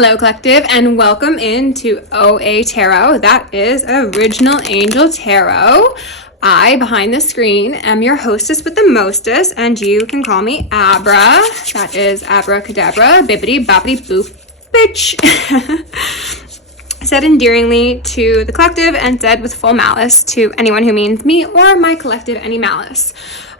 Hello, Collective, and welcome into OAtarot. That is Original Angel Tarot. I, behind the screen, am your hostess with the mostest, and you can call me Abra. That is abracadabra, bibbidi boppity boop, bitch. Said endearingly to the collective and said with full malice to anyone who means me or my collective any malice.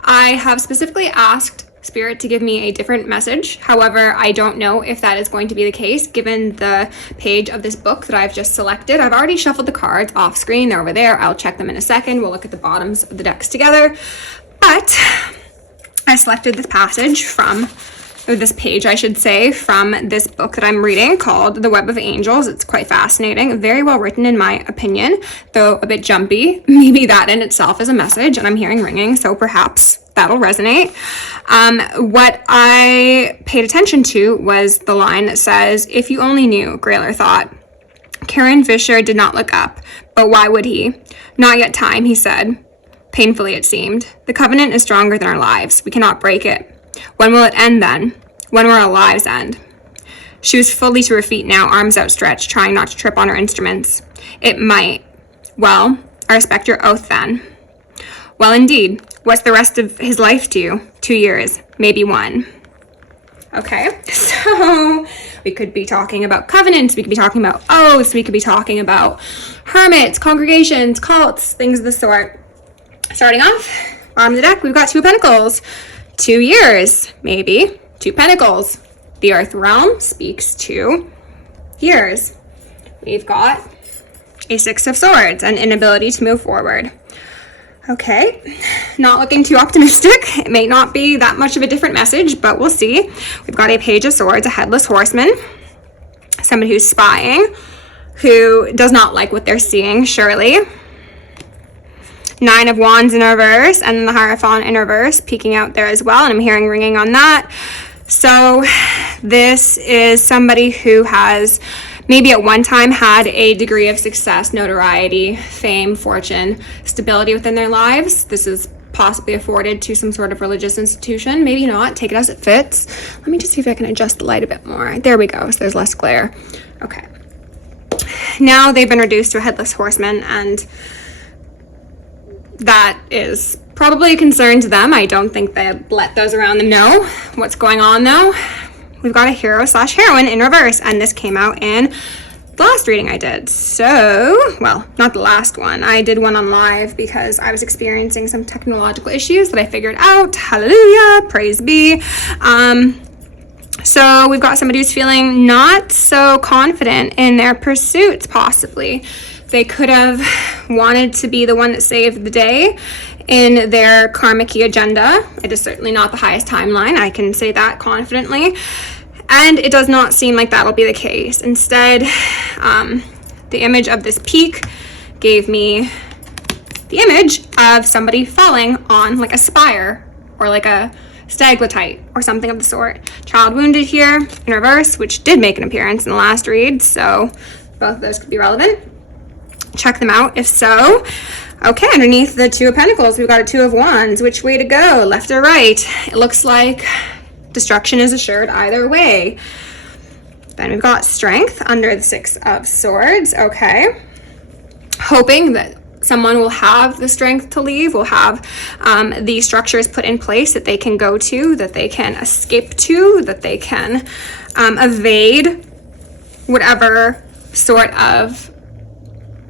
I have specifically asked Spirit to give me a different message. However, I don't know if that is going to be the case given the page of this book that I've just selected. I've already shuffled the cards off screen. They're over there. I'll check them in a second. We'll look at the bottoms of the decks together. But I selected this passage from, or this page, I should say, from this book that I'm reading called The Web of Angels. It's quite fascinating, very well written in my opinion, though a bit jumpy. Maybe that in itself is a message, and I'm hearing ringing, so perhaps that'll resonate. What I paid attention to was the line that says, "If you only knew," Grayler thought. Karen Fisher did not look up, but why would he? "Not yet time," he said. Painfully it seemed. "The covenant is stronger than our lives. We cannot break it. When will it end then? When will our lives end?" She was fully to her feet now, arms outstretched, trying not to trip on her instruments. "It might. Well, I respect your oath then." "Well, indeed. What's the rest of his life to you? 2 years, maybe 1. Okay, so we could be talking about covenants, we could be talking about oaths, we could be talking about hermits, congregations, cults, things of the sort. Starting off, bottom of the deck, we've got 2 of Pentacles. 2 years, maybe. 2 Pentacles. The Earth Realm speaks to years. We've got a 6 of Swords, an inability to move forward. Okay, not looking too optimistic. It may not be that much of a different message, but we'll see. We've got a Page of Swords, a Headless Horseman, somebody who's spying, who does not like what they're seeing, surely. 9 of Wands in reverse, and then the Hierophant in reverse, peeking out there as well, and I'm hearing ringing on that. So this is somebody who has maybe at one time had a degree of success, notoriety, fame, fortune, stability within their lives. This is possibly afforded to some sort of religious institution. Maybe not. Take it as it fits. Let me just see if I can adjust the light a bit more. There we go. So there's less glare. Okay. Now they've been reduced to a Headless Horseman, and that is probably a concern to them. I don't think they let those around them know what's going on, though. We've got a hero/heroine in reverse, and this came out in the last reading I did. So, well, not the last one. I did one on live because I was experiencing some technological issues that I figured out. Hallelujah, praise be. So we've got somebody who's feeling not so confident in their pursuits, possibly. They could have wanted to be the one that saved the day in their karmic agenda. It is certainly not the highest timeline. I can say that confidently. And it does not seem like that'll be the case. Instead, the image of this peak gave me the image of somebody falling on like a spire or like a stalactite or something of the sort. Child wounded here in reverse, which did make an appearance in the last read. So both of those could be relevant. Check them out if so. Okay, underneath the 2 of Pentacles, we've got a 2 of Wands. Which way to go, left or right? It looks like destruction is assured either way. Then we've got Strength under the 6 of Swords. Okay, hoping that someone will have the strength to leave, will have the structures put in place that they can go to, that they can escape to, that they can evade whatever sort of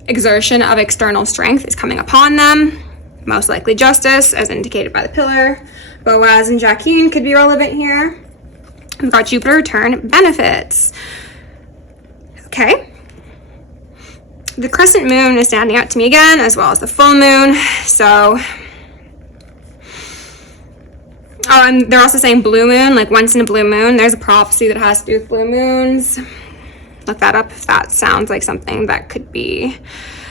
exertion of external strength is coming upon them. Most likely justice, as indicated by the pillar. Boaz and Jacqueline could be relevant here. We've got Jupiter return benefits. Okay. The crescent moon is standing out to me again, as well as the full moon. So, and they're also saying blue moon, like once in a blue moon. There's a prophecy that has to do with blue moons. Look that up if that sounds like something that could be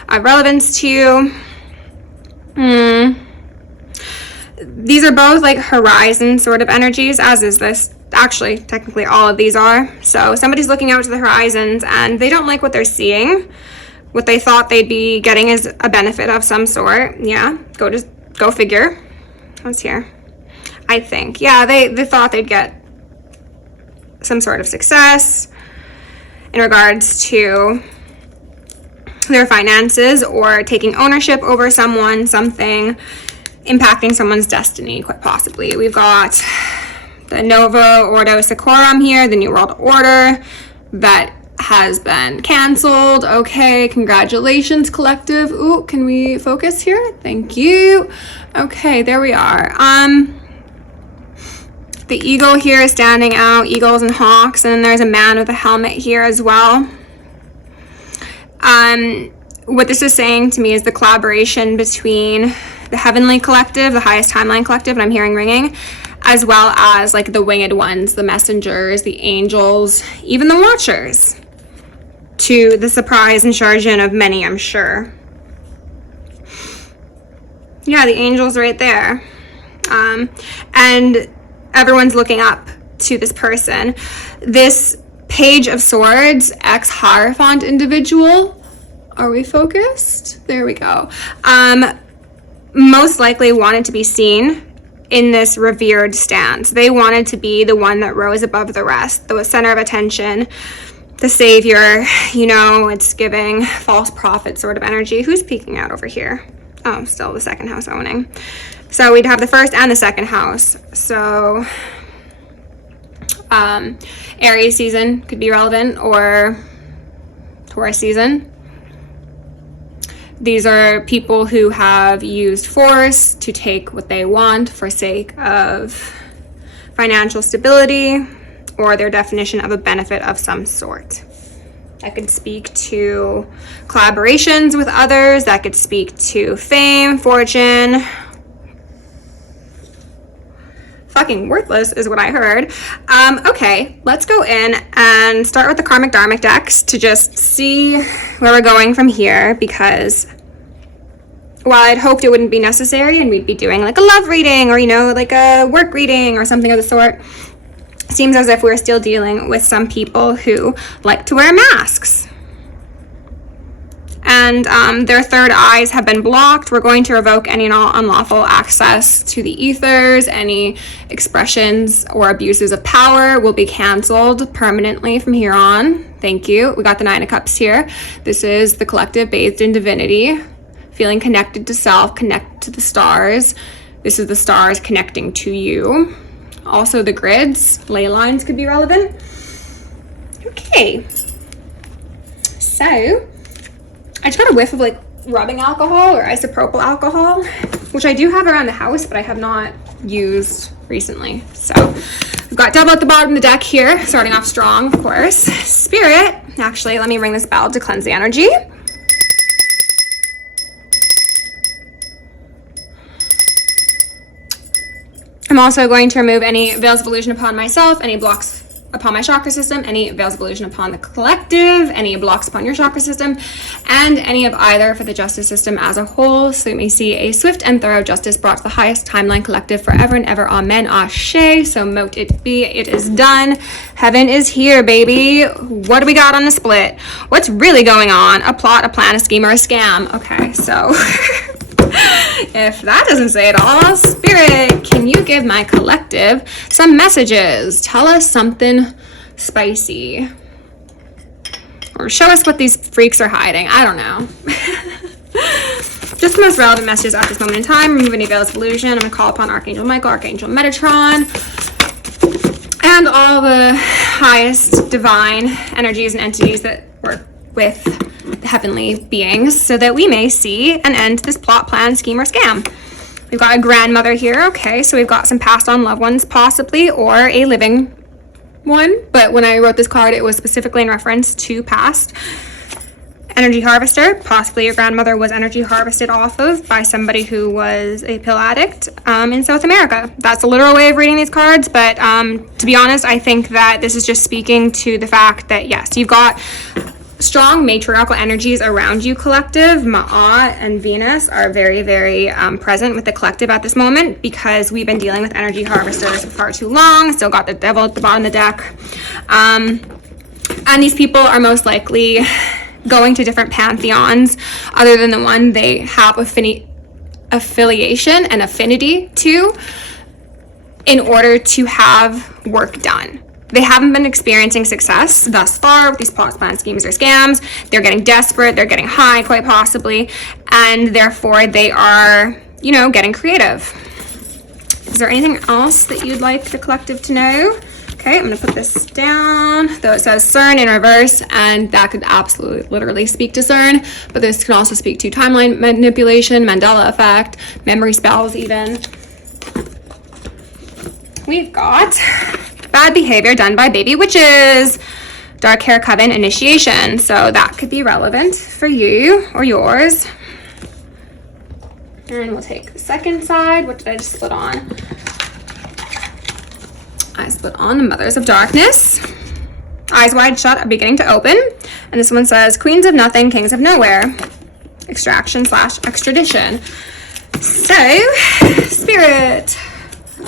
of relevance to you. These are both like horizon sort of energies, as is this. Actually, technically all of these are. So somebody's looking out to the horizons and they don't like what they're seeing. What they thought they'd be getting is a benefit of some sort. Yeah, go figure. What's here? I think. Yeah, they thought they'd get some sort of success, in regards to their finances or taking ownership over someone, something, impacting someone's destiny, quite possibly. We've got the Nova Ordo Seclorum here, the New World Order that has been canceled. Okay, congratulations, collective. Ooh, can we focus here? Thank you. Okay, there we are. The eagle here is standing out, eagles and hawks, and then there's a man with a helmet here as well. What this is saying to me is the collaboration between the heavenly collective, the highest timeline collective, and I'm hearing ringing, as well as like the winged ones, the messengers, the angels, even the watchers, to the surprise and chagrin of many, I'm sure. Yeah, the angels right there. And everyone's looking up to this person. This Page of Swords, ex-Hierophant individual. Are we focused? There we go. Most likely wanted to be seen in this revered stance. They wanted to be the one that rose above the rest, the center of attention, the savior. You know, it's giving false prophet sort of energy. Who's peeking out over here? Oh, still the second house owning. So we'd have the first and the second house. So Aries season could be relevant, or Taurus season. These are people who have used force to take what they want for sake of financial stability or their definition of a benefit of some sort. That could speak to collaborations with others. That could speak to fame, fortune. Fucking worthless is what I heard. Okay, let's go in and start with the karmic dharmic decks to just see where we're going from here, because while I'd hoped it wouldn't be necessary and we'd be doing like a love reading or, you know, like a work reading or something of the sort, seems as if we're still dealing with some people who like to wear masks. And their third eyes have been blocked. We're going to revoke any and all unlawful access to the ethers. Any expressions or abuses of power will be canceled permanently from here on. Thank you. We got the Nine of Cups here. This is the collective bathed in divinity, feeling connected to self, connected to the stars. This is the stars connecting to you. Also the grids, ley lines could be relevant. Okay. So I just got a whiff of like rubbing alcohol or isopropyl alcohol, which I do have around the house, but I have not used recently. So we've got double at the bottom of the deck here, starting off strong, of course. Spirit, actually, let me ring this bell to cleanse the energy. I'm also going to remove any veils of illusion upon myself, any blocks upon my chakra system, any veils of illusion upon the collective, any blocks upon your chakra system, and any of either for the justice system as a whole, so you may see a swift and thorough justice brought to the highest timeline collective forever and ever. Amen. Ashe. So mote it be. It is done. Heaven is here, baby. What do we got on the split? What's really going on? A plot, a plan, a scheme, or a scam. Okay, so if that doesn't say it all, Spirit, can you give my collective some messages? Tell us something spicy. Or show us what these freaks are hiding. I don't know. Just the most relevant messages at this moment in time. Remove any veils of illusion. I'm going to call upon Archangel Michael, Archangel Metatron, and all the highest divine energies and entities that work with the heavenly beings, so that we may see an end to this plot, plan, scheme, or scam. We've got a grandmother here. Okay, so we've got some passed on loved ones possibly, or a living one, but when I wrote this card it was specifically in reference to past. Energy harvester, possibly your grandmother was energy harvested off of by somebody who was a pill addict in South America. That's a literal way of reading these cards, but to be honest, I think that this is just speaking to the fact that yes, you've got strong matriarchal energies around you, collective. Ma'at and Venus are very, very present with the collective at this moment, because we've been dealing with energy harvesters for far too long. Still got the devil at the bottom of the deck. And these people are most likely going to different pantheons other than the one they have affiliation and affinity to in order to have work done. they haven't been experiencing success thus far with these plots, plans, schemes, or scams. They're getting desperate, they're getting high quite possibly, and therefore they are, you know, getting creative. Is there anything else that you'd like the collective to know? Okay, I'm gonna put this down, though it says CERN in reverse, and that could absolutely literally speak to CERN, but this can also speak to timeline manipulation, Mandela effect, memory spells even. We've got bad behavior done by baby witches, dark hair coven initiation, so that could be relevant for you or yours. And we'll take the second side. What did I just split on? I split on the Mothers of Darkness. Eyes wide shut are beginning to open. And this one says, Queens of Nothing, Kings of Nowhere. Extraction / extradition. So, Spirit.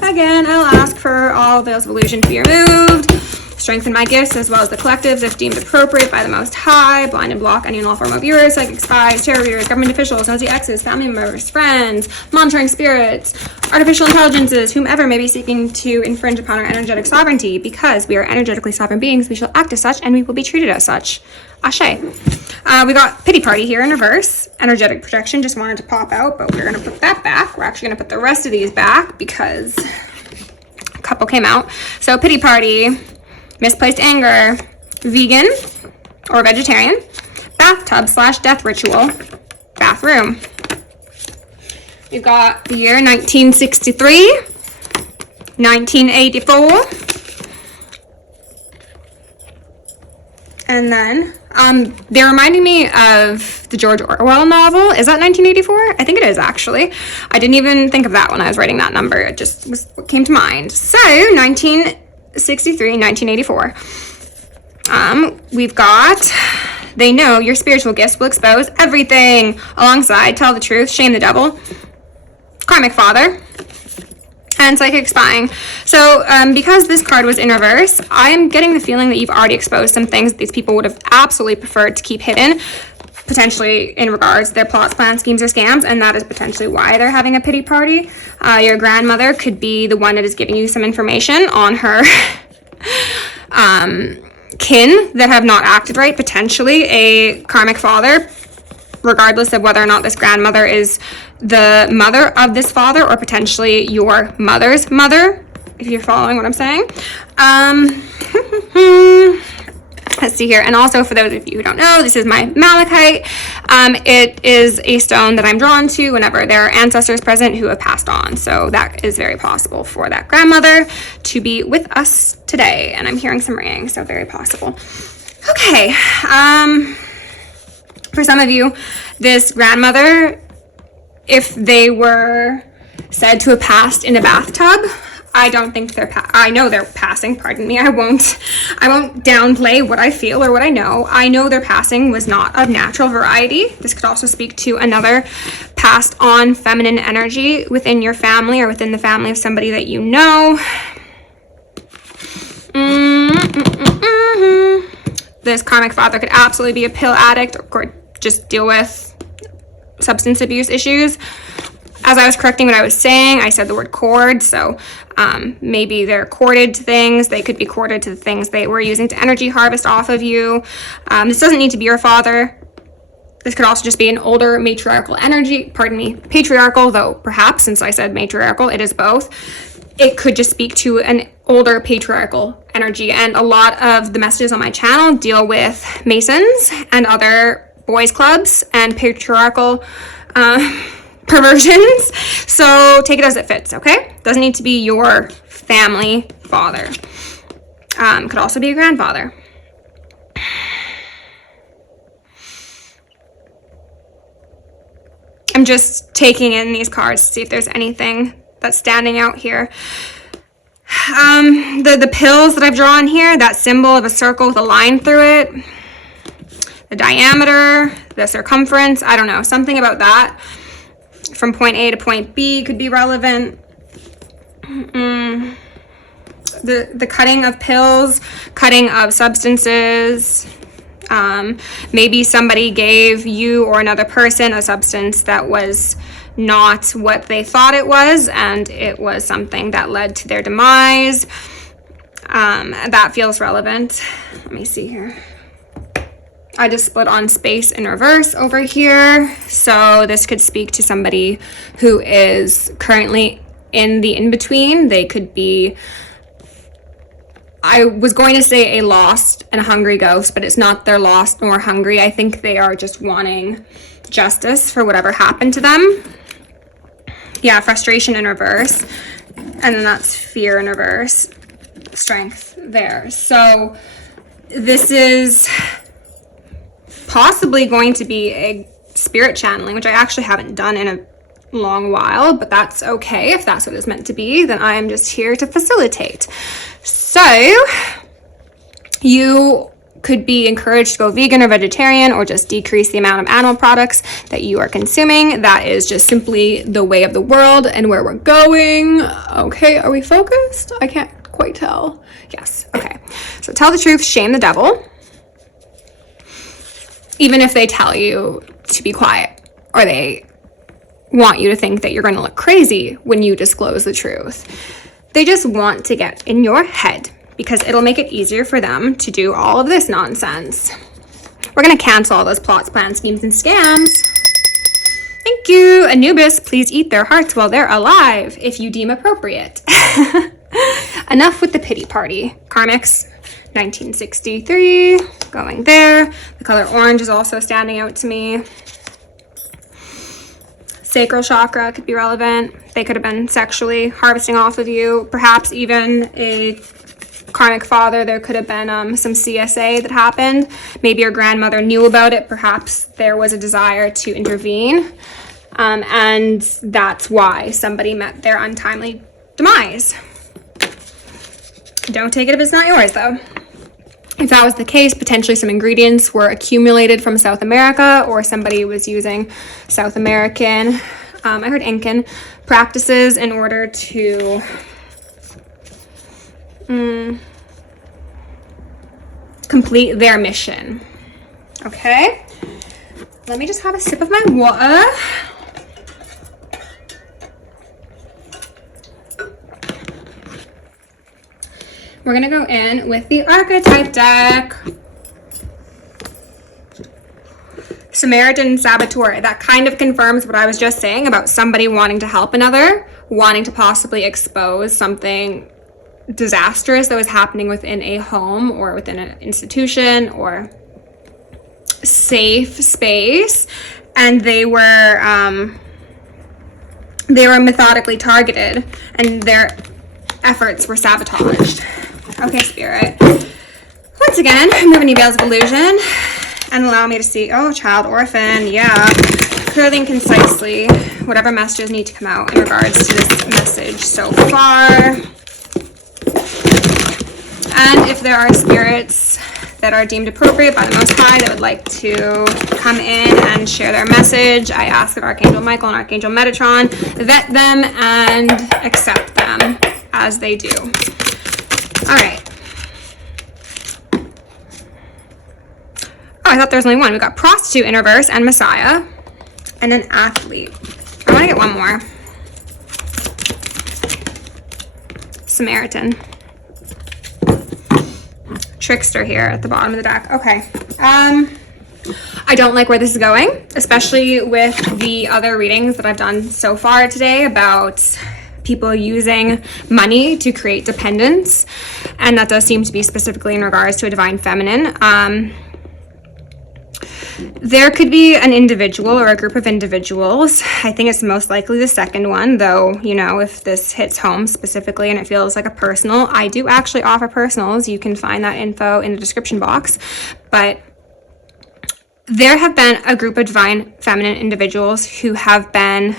Again, I'll ask for all veils of illusion to be removed. Strengthen my gifts as well as the collectives if deemed appropriate by the Most High. Blind and block any and all form of viewers, psychic spies, tarot readers, government officials, nosy exes, family members, friends, monitoring spirits, artificial intelligences, whomever may be seeking to infringe upon our energetic sovereignty. Because we are energetically sovereign beings, we shall act as such and we will be treated as such. Ashe. We got pity party here in reverse. Energetic projection just wanted to pop out, but we're going to put that back. We're actually going to put the rest of these back because a couple came out. So pity party, misplaced anger, vegan or vegetarian, bathtub / death ritual, bathroom. We've got the year 1963, 1984, and then they're reminding me of the George Orwell novel. Is that 1984? I think it is, actually. I didn't even think of that when I was writing that number. It just was what came to mind. So 1963, 1984. We've got, they know your spiritual gifts will expose everything. Alongside, tell the truth, shame the devil, karmic father, and psychic spying. So because this card was in reverse, I am getting the feeling that you've already exposed some things that these people would have absolutely preferred to keep hidden, potentially in regards to their plots, plans, schemes, or scams, and that is potentially why they're having a pity party. Your grandmother could be the one that is giving you some information on her kin that have not acted right, potentially a karmic father, regardless of whether or not this grandmother is the mother of this father or potentially your mother's mother, if you're following what I'm saying. Let's see here. And also, for those of you who don't know, this is my malachite. It is a stone that I'm drawn to whenever there are ancestors present who have passed on. So that is very possible for that grandmother to be with us today. And I'm hearing some ringing, so very possible. Okay. For some of you, this grandmother, if they were said to have passed in a bathtub, I don't think I know they're passing, pardon me. I won't downplay what I feel or what I know. I know their passing was not of natural variety. This could also speak to another passed on feminine energy within your family or within the family of somebody that you know. This karmic father could absolutely be a pill addict or just deal with substance abuse issues. As I was correcting what I was saying, I said the word cord, so maybe they're corded to things. They could be corded to the things they were using to energy harvest off of you. This doesn't need to be your father. This could also just be an older matriarchal energy, patriarchal, though perhaps since I said matriarchal, it is both. It could just speak to an older patriarchal energy, and a lot of the messages on my channel deal with Masons and other boys clubs and patriarchal perversions, so take it as it fits, okay? Doesn't need to be your family father. Could also be a grandfather. I'm just taking in these cards to see if there's anything that's standing out here. The pills that I've drawn here, that symbol of a circle with a line through it, the diameter, the circumference, I don't know, something about that. From point A to point B could be relevant. The cutting of pills, cutting of substances. Maybe somebody gave you or another person a substance that was not what they thought it was, and it was something that led to their demise. That feels relevant. Let me see here. I just split on space in reverse over here. So this could speak to somebody who is currently in the in-between. They could be, I was going to say a lost and hungry ghost, but it's not they're lost nor hungry. I think they are just wanting justice for whatever happened to them. Yeah, frustration in reverse. And then that's fear in reverse. Strength there. So this is possibly going to be a spirit channeling, which I actually haven't done in a long while, but that's okay. If that's what it's meant to be, then I am just here to facilitate. So you could be encouraged to go vegan or vegetarian, or just decrease the amount of animal products that you are consuming. That is just simply the way of the world and where we're going. Okay, are we focused? I can't quite tell. Yes, okay. So tell the truth, shame the devil. Even if they tell you to be quiet, or they want you to think that you're going to look crazy when you disclose the truth. They just want to get in your head because it'll make it easier for them to do all of this nonsense. We're going to cancel all those plots, plans, schemes, and scams. Thank you. Anubis, please eat their hearts while they're alive if you deem appropriate. Enough with the pity party. Karmics, 1963, going there. The color orange is also standing out to me. Sacral chakra could be relevant. They could have been sexually harvesting off of you. Perhaps even a karmic father. There could have been some CSA that happened. Maybe your grandmother knew about it. Perhaps there was a desire to intervene. And that's why somebody met their untimely demise. Don't take it if it's not yours, though. If that was the case, potentially some ingredients were accumulated from South America, or somebody was using South American, I heard Incan practices in order to complete their mission. Okay, let me just have a sip of my water. We're going to go in with the archetype deck. Samaritan Saboteur. That kind of confirms what I was just saying about somebody wanting to help another, wanting to possibly expose something disastrous that was happening within a home or within an institution or safe space. And they were methodically targeted, and their efforts were sabotaged. Okay, Spirit. Once again, remove any veils of illusion and allow me to see, oh, child, orphan, yeah. Clearly and concisely, whatever messages need to come out in regards to this message so far. And if there are spirits that are deemed appropriate by the Most High that would like to come in and share their message, I ask that Archangel Michael and Archangel Metatron vet them and accept them as they do. All right. Oh, I thought there was only one. We got prostitute in reverse and Messiah, and an athlete. I want to get one more. Samaritan. Trickster here at the bottom of the deck. Okay. I don't like where this is going, especially with the other readings that I've done so far today about people using money to create dependence, and that does seem to be specifically in regards to a divine feminine. There could be an individual or a group of individuals. I think it's most likely the second one, though, you know, if this hits home specifically and it feels like a personal, I do actually offer personals. You can find that info in the description box. But there have been a group of divine feminine individuals who have been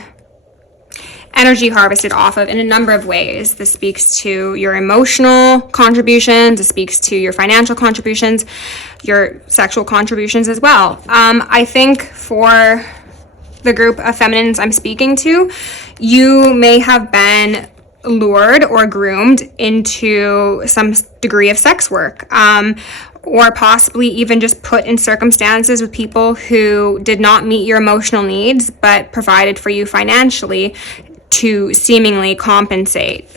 energy harvested off of in a number of ways. This speaks to your emotional contributions, it speaks to your financial contributions, your sexual contributions as well. I think for the group of feminines I'm speaking to, you may have been lured or groomed into some degree of sex work, or possibly even just put in circumstances with people who did not meet your emotional needs but provided for you financially to seemingly compensate.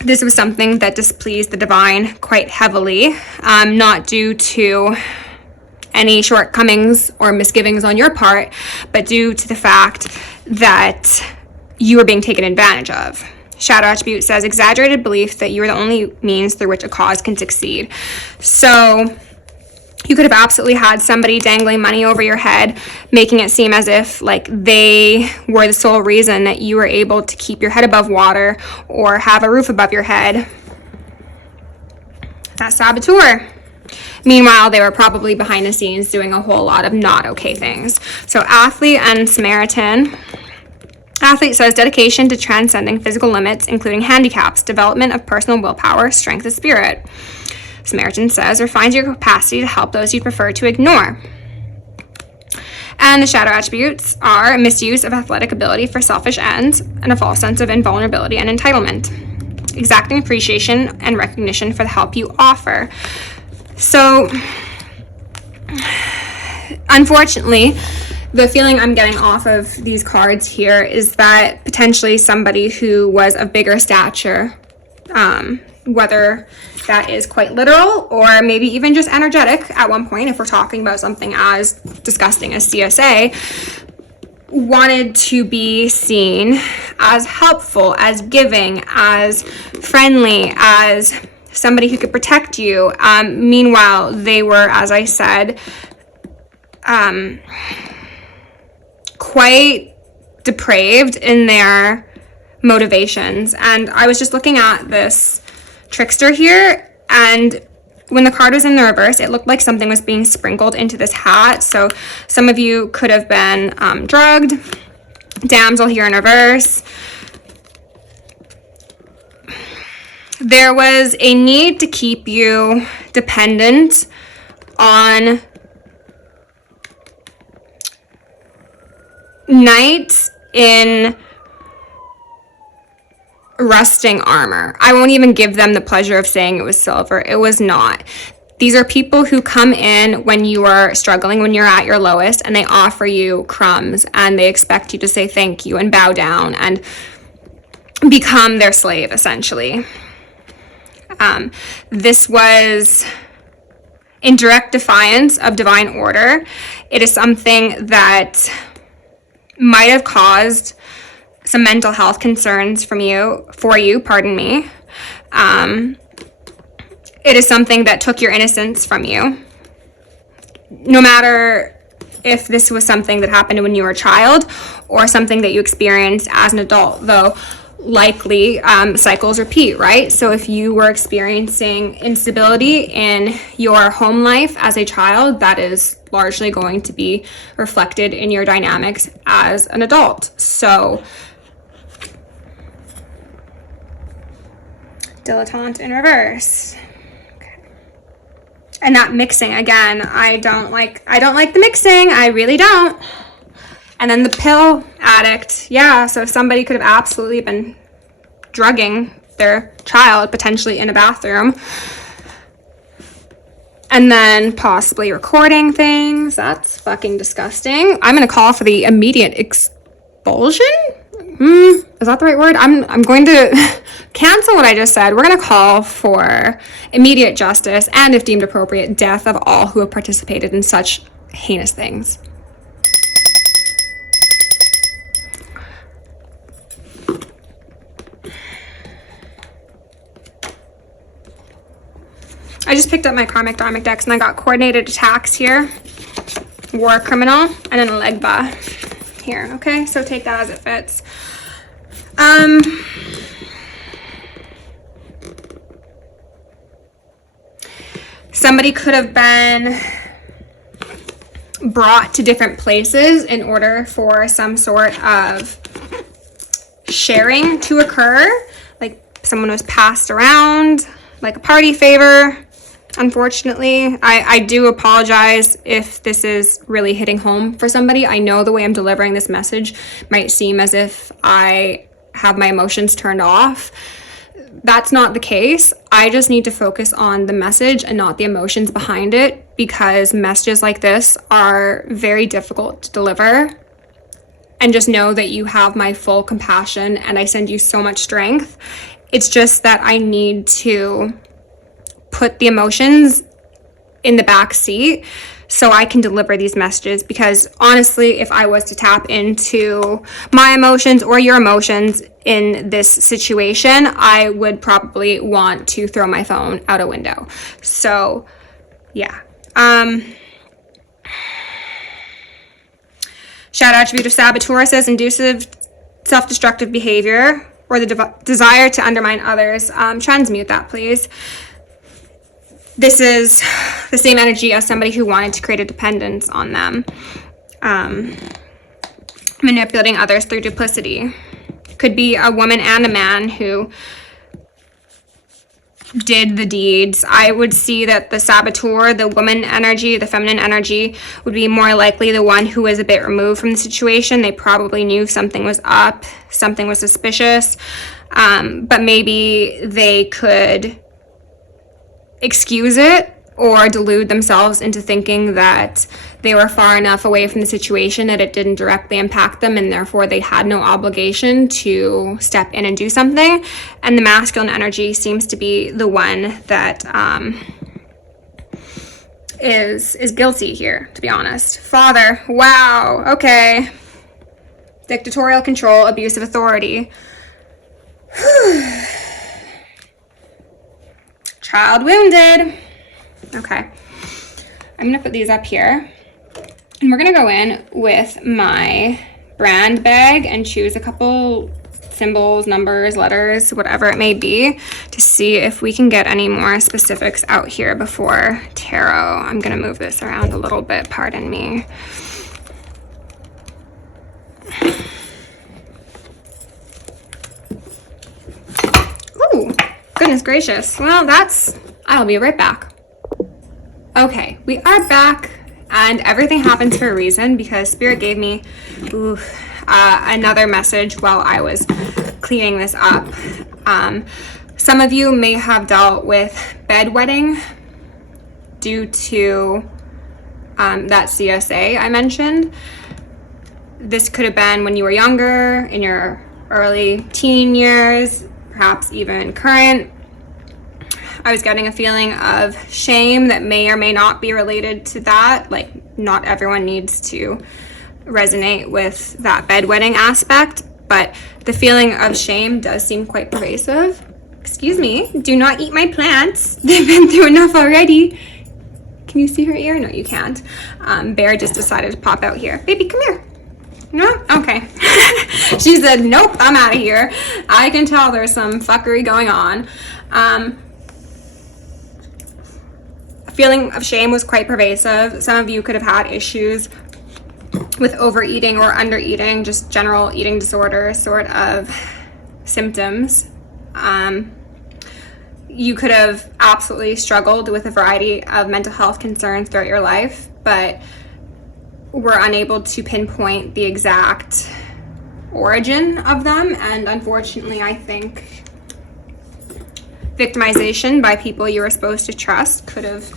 this was something that displeased the divine quite heavily, not due to any shortcomings or misgivings on your part, but due to the fact that you were being taken advantage of. Shadow attribute says exaggerated belief that you are the only means through which a cause can succeed. So you could have absolutely had somebody dangling money over your head, making it seem as if like they were the sole reason that you were able to keep your head above water or have a roof above your head. That saboteur. Meanwhile, they were probably behind the scenes doing a whole lot of not okay things. So athlete and Samaritan. Athlete says dedication to transcending physical limits, including handicaps, development of personal willpower, strength of spirit. Samaritan says refines your capacity to help those you prefer to ignore. And the shadow attributes are misuse of athletic ability for selfish ends and a false sense of invulnerability and entitlement. Exacting appreciation and recognition for the help you offer. So, unfortunately, the feeling I'm getting off of these cards here is that potentially somebody who was of bigger stature, whether that is quite literal or maybe even just energetic at one point, if we're talking about something as disgusting as CSA, wanted to be seen as helpful, as giving, as friendly, as somebody who could protect you. Meanwhile, they were, as I said, quite depraved in their motivations. And I was just looking at this trickster here, and when the card was in the reverse, it looked like something was being sprinkled into this hat. So some of you could have been drugged. Damsel here in reverse. There was a need to keep you dependent on knights in rusting armor. I won't even give them the pleasure of saying it was silver. It was not. These are people who come in when you are struggling, when you're at your lowest, and they offer you crumbs, and they expect you to say thank you and bow down and become their slave, essentially. This was in direct defiance of divine order. It is something that might have caused some mental health concerns for you. It is something that took your innocence from you. No matter if this was something that happened when you were a child or something that you experienced as an adult, though likely cycles repeat, right? So if you were experiencing instability in your home life as a child, that is largely going to be reflected in your dynamics as an adult. So dilettante in reverse. Okay. And that mixing again, I don't like the mixing. I really don't. And then the pill addict. Yeah, so somebody could have absolutely been drugging their child, potentially in a bathroom, and then possibly recording things. That's fucking disgusting. I'm gonna call for the immediate expulsion. Is that the right word? I'm going to cancel what I just said. We're gonna call for immediate justice and, if deemed appropriate, death of all who have participated in such heinous things. I just picked up my karmic dharmic decks and I got coordinated attacks here, war criminal, and then a legba here. Okay, so take that as it fits. Somebody could have been brought to different places in order for some sort of sharing to occur, like someone was passed around like a party favor. Unfortunately, I do apologize if this is really hitting home for somebody. I know the way I'm delivering this message might seem as if I have my emotions turned off. That's not the case. I just need to focus on the message and not the emotions behind it, because messages like this are very difficult to deliver. And just know that you have my full compassion and I send you so much strength. It's just that I need to put the emotions in the back seat so I can deliver these messages, because honestly, if I was to tap into my emotions or your emotions in this situation, I would probably want to throw my phone out a window. So yeah. Shadow attribute of saboteur says inducive self-destructive behavior or the desire to undermine others. Transmute that, please. This is the same energy as somebody who wanted to create a dependence on them. Manipulating others through duplicity. Could be a woman and a man who did the deeds. I would see that the saboteur, the woman energy, the feminine energy, would be more likely the one who was a bit removed from the situation. They probably knew something was up, something was suspicious, but maybe they could excuse it or delude themselves into thinking that they were far enough away from the situation that it didn't directly impact them, and therefore they had no obligation to step in and do something. And the masculine energy seems to be the one that is guilty here, to be honest. Father, wow, okay. Dictatorial control, abuse of authority. Child wounded. Okay. I'm going to put these up here. And we're going to go in with my brand bag and choose a couple symbols, numbers, letters, whatever it may be, to see if we can get any more specifics out here before tarot. I'm going to move this around a little bit. Pardon me. Ooh, goodness gracious. Well, I'll be right back. Okay, we are back, and everything happens for a reason, because Spirit gave me another message while I was cleaning this up. Some of you may have dealt with bedwetting due to that CSA I mentioned. This could have been when you were younger, in your early teen years, perhaps even current. I was getting a feeling of shame that may or may not be related to that. Like, not everyone needs to resonate with that bedwetting aspect, but the feeling of shame does seem quite pervasive. Excuse me, do not eat my plants. They've been through enough already. Can you see her ear? No, you can't. Bear just decided to pop out here. Baby, come here. No? Okay. She said, nope, I'm out of here. I can tell there's some fuckery going on. Feeling of shame was quite pervasive. Some of you could have had issues with overeating or undereating, just general eating disorder sort of symptoms. You could have absolutely struggled with a variety of mental health concerns throughout your life, but were unable to pinpoint the exact origin of them. And unfortunately, I think victimization by people you were supposed to trust could have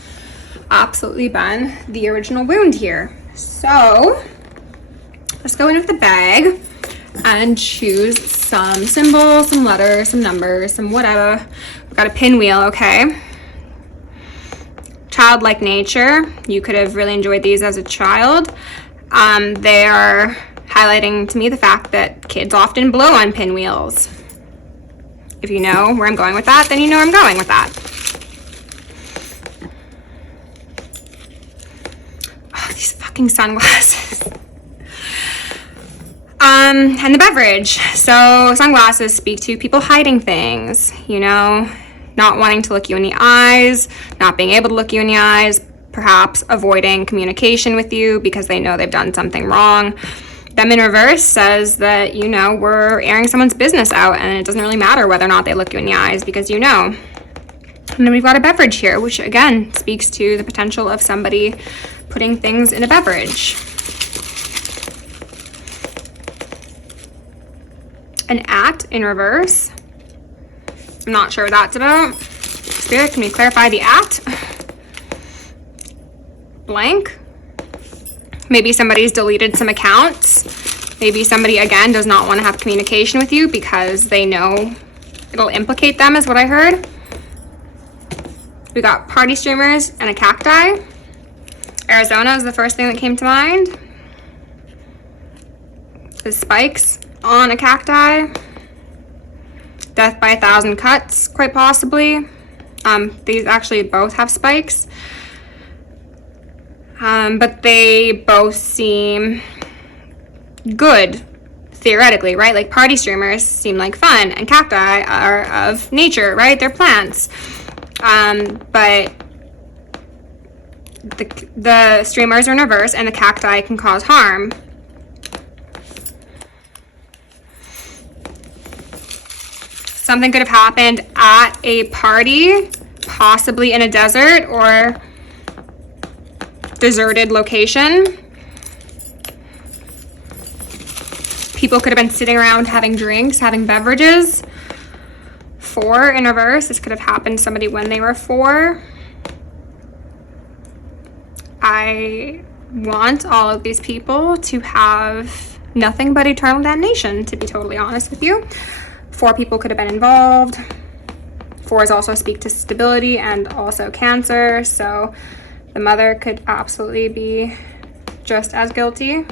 absolutely been the original wound here. So let's go in with the bag and choose some symbols, some letters, some numbers, some whatever. We've got a pinwheel, okay? Childlike nature. You could have really enjoyed these as a child. They are highlighting to me the fact that kids often blow on pinwheels. If you know where I'm going with that, then you know where I'm going with that. Oh, these fucking sunglasses. And the beverage. So sunglasses speak to people hiding things, you know, not wanting to look you in the eyes, not being able to look you in the eyes, perhaps avoiding communication with you because they know they've done something wrong. Them in reverse says that, you know, we're airing someone's business out and it doesn't really matter whether or not they look you in the eyes because you know. And then we've got a beverage here, which again speaks to the potential of somebody putting things in a beverage. An act in reverse. I'm not sure what that's about. Spirit, can we clarify the act? Blank. Maybe somebody's deleted some accounts. Maybe somebody, again, does not want to have communication with you because they know it'll implicate them is what I heard. We got party streamers and a cacti. Arizona is the first thing that came to mind. The spikes on a cacti. Death by 1,000 cuts, quite possibly. These actually both have spikes. But they both seem good, theoretically, right? Like party streamers seem like fun, and cacti are of nature, right? They're plants. But the streamers are in reverse, and the cacti can cause harm. Something could have happened at a party, possibly in a desert or deserted location. People could have been sitting around having drinks, having beverages. 4 in reverse. This could have happened to somebody when they were 4. I want all of these people to have nothing but eternal damnation, to be totally honest with you. 4 people could have been involved. 4s also speak to stability and also Cancer, so the mother could absolutely be just as guilty.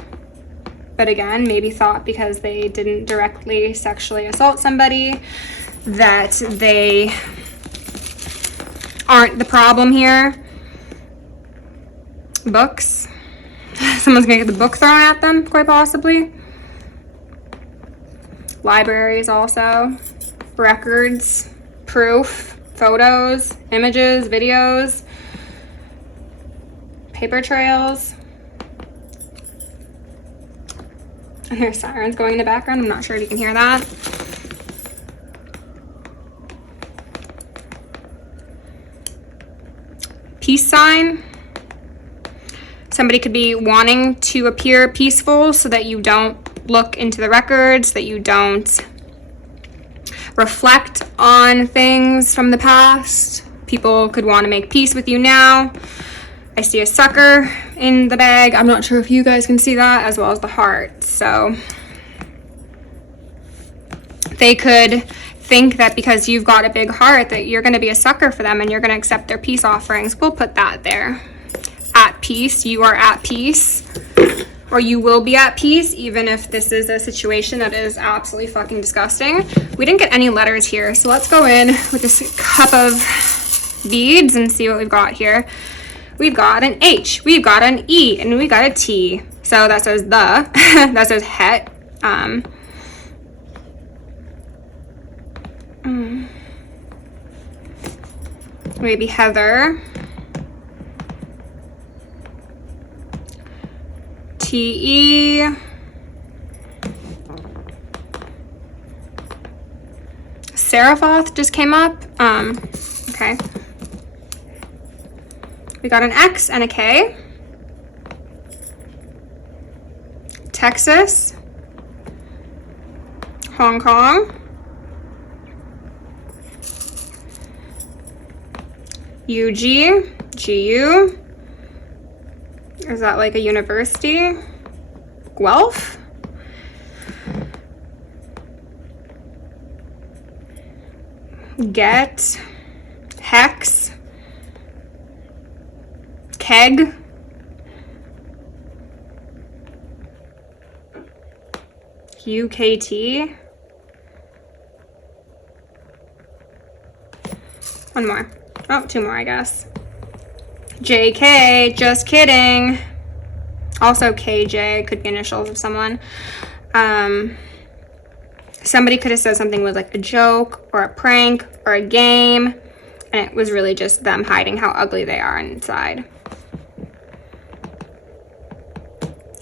But again, maybe thought because they didn't directly sexually assault somebody that they aren't the problem here. Books. Someone's gonna get the book thrown at them, quite possibly. Libraries also. Records, proof, photos, images, videos, paper trails. I hear sirens going in the background. I'm not sure if you can hear that. Peace sign. Somebody could be wanting to appear peaceful so that you don't look into the records, that you don't reflect on things from the past. People could want to make peace with you now. I see a sucker in the bag. I'm not sure if you guys can see that, as well as the heart. So they could think that because you've got a big heart that you're going to be a sucker for them and you're going to accept their peace offerings. We'll put that there. At peace. You are at peace. Or you will be at peace, even if this is a situation that is absolutely fucking disgusting. We didn't get any letters here, so let's go in with this cup of beads and see what we've got here. We've got an H, we've got an E, and we got a T. So that says the, that says het. Maybe Heather. T-E. Seraphoth just came up. Okay. We got an X and a K. Texas. Hong Kong. UG. GU. Is that like a university? Guelph? Get. Hex. Keg. UKT. One more. Oh, 2 more, I guess. JK, just kidding. Also KJ, could be initials of someone. Somebody could have said something was like a joke or a prank or a game, and it was really just them hiding how ugly they are inside.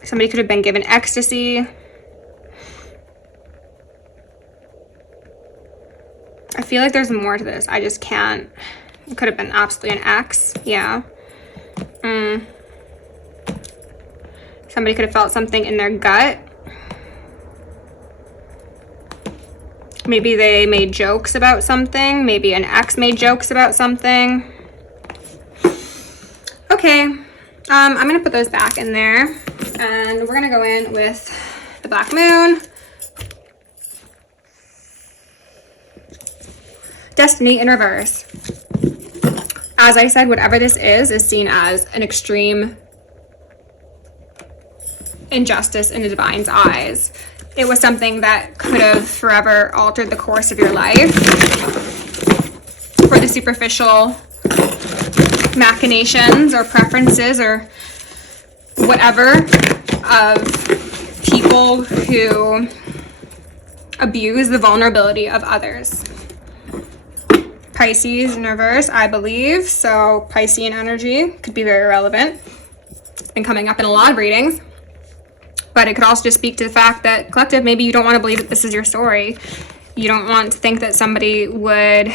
Somebody could have been given ecstasy. I feel like there's more to this. I just can't. It could have been absolutely an X. Yeah. Somebody could have felt something in their gut. Maybe they made jokes about something. Maybe an ex made jokes about something. Okay. I'm going to put those back in there. And we're going to go in with the Black Moon. Destiny in reverse. As I said, whatever this is seen as an extreme injustice in the divine's eyes. It was something that could have forever altered the course of your life for the superficial machinations or preferences or whatever of people who abuse the vulnerability of others. Pisces in reverse, I believe. So Piscean energy could be very relevant. It's been coming up in a lot of readings. But it could also just speak to the fact that, collective, maybe you don't want to believe that this is your story. You don't want to think that somebody would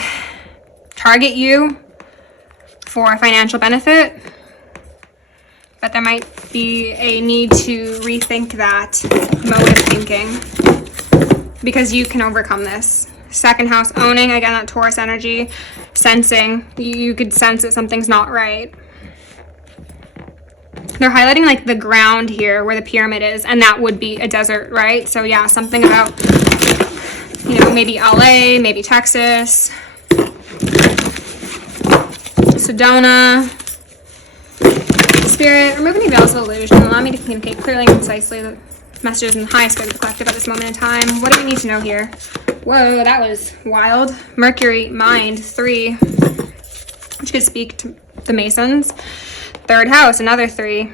target you for financial benefit. But there might be a need to rethink that mode of thinking, because you can overcome this. Second house owning, again, that Taurus energy, sensing. You could sense that something's not right. They're highlighting like the ground here where the pyramid is, and that would be a desert, right? So yeah, something about, you know, maybe LA, maybe Texas, Sedona. Spirit, remove any veils of illusion. Allow me to communicate clearly and concisely the messages in the highest good of the collective at this moment in time. What do we need to know here? Whoa, that was wild. Mercury, mind, 3, which could speak to the Masons. Third house, another 3,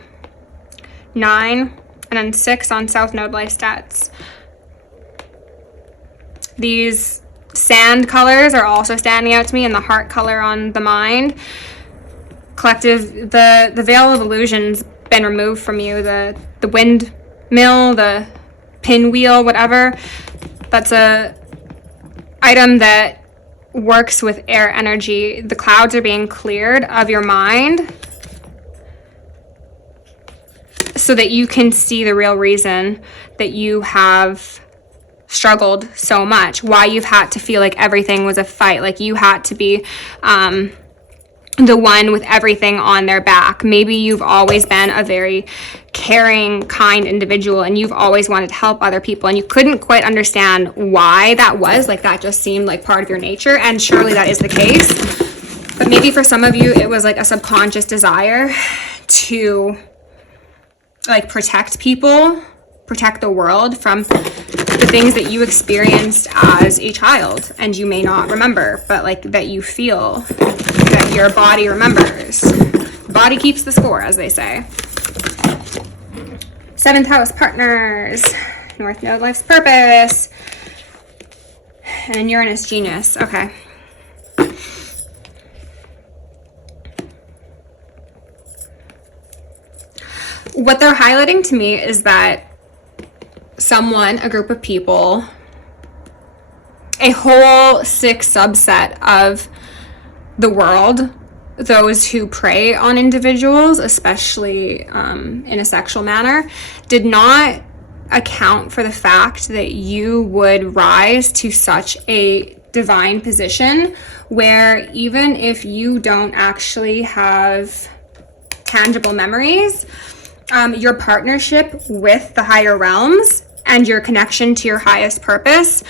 9, and then 6 on South Node life stats. These sand colors are also standing out to me, and the heart color on the mind. Collective, the veil of illusion's been removed from you. The windmill, the pinwheel, whatever. That's a item that works with air energy. The clouds are being cleared of your mind so that you can see the real reason that you have struggled so much, why you've had to feel like everything was a fight, like you had to be the one with everything on their back. Maybe you've always been a very caring, kind individual, and you've always wanted to help other people, and you couldn't quite understand why that was. Like, that just seemed like part of your nature, and surely that is the case. But maybe for some of you, it was like a subconscious desire to like protect people, protect the world from the things that you experienced as a child, and you may not remember, but like that you feel that your body remembers. Body keeps the score, as they say. 7th house, partners, North Node, life's purpose, and Uranus, genius. Okay. What they're highlighting to me is that someone, a group of people, a whole 6 subset of the world, those who prey on individuals, especially in a sexual manner, did not account for the fact that you would rise to such a divine position where even if you don't actually have tangible memories, your partnership with the higher realms and your connection to your highest purpose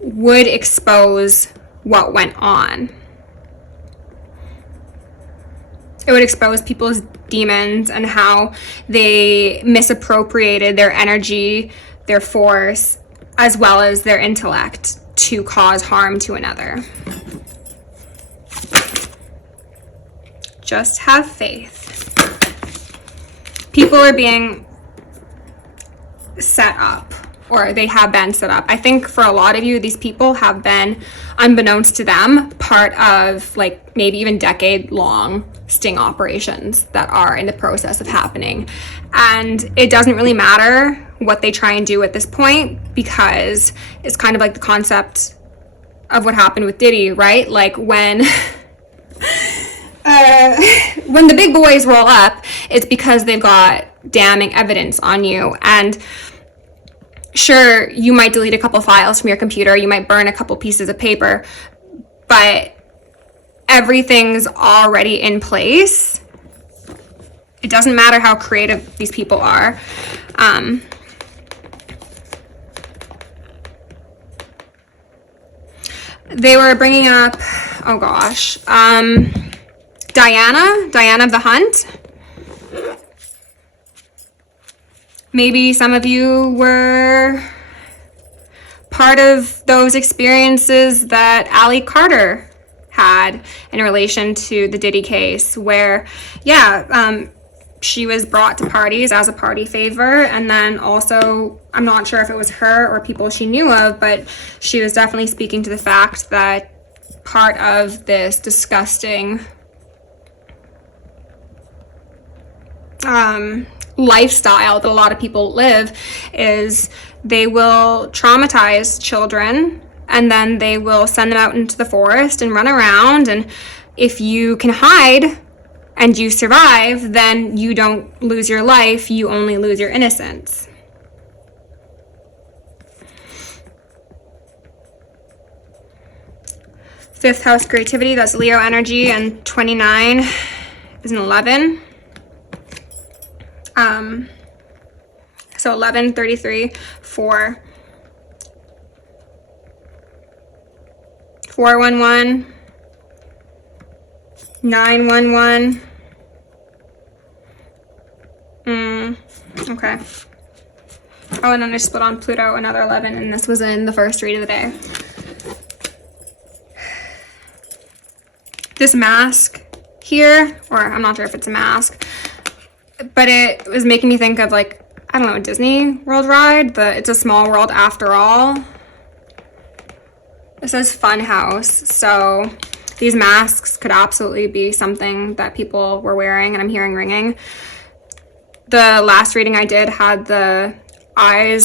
would expose what went on. It would expose people's demons and how they misappropriated their energy, their force, as well as their intellect to cause harm to another. Just have faith. People are being set up, or they have been set up. I think for a lot of you, these people have been, unbeknownst to them, part of like maybe even decade-long sting operations that are in the process of happening. And it doesn't really matter what they try and do at this point, because it's kind of like the concept of what happened with Diddy, right? Like when the big boys roll up, it's because they've got damning evidence on you. And sure, you might delete a couple files from your computer, you might burn a couple pieces of paper, but everything's already in place. It doesn't matter how creative these people are. They were bringing up, oh gosh, Diana of the Hunt. Maybe some of you were part of those experiences that Allie Carter had in relation to the Diddy case, where, she was brought to parties as a party favor, and then also, I'm not sure if it was her or people she knew of, but she was definitely speaking to the fact that part of this disgusting lifestyle that a lot of people live is they will traumatize children and then they will send them out into the forest and run around, and if you can hide and you survive, then you don't lose your life, you only lose your innocence. Fifth house creativity, that's Leo energy, and 29 is an 11. So 11, 33, 4, 411, 911. Okay. Oh, and then I split on Pluto, another 11, and this was in the first read of the day. This mask here, or I'm not sure if it's a mask, but it was making me think of, like, I don't know, a Disney World ride, It's a Small World After All. It says Fun House, so these masks could absolutely be something that people were wearing, and I'm hearing ringing. The last reading I did had the eyes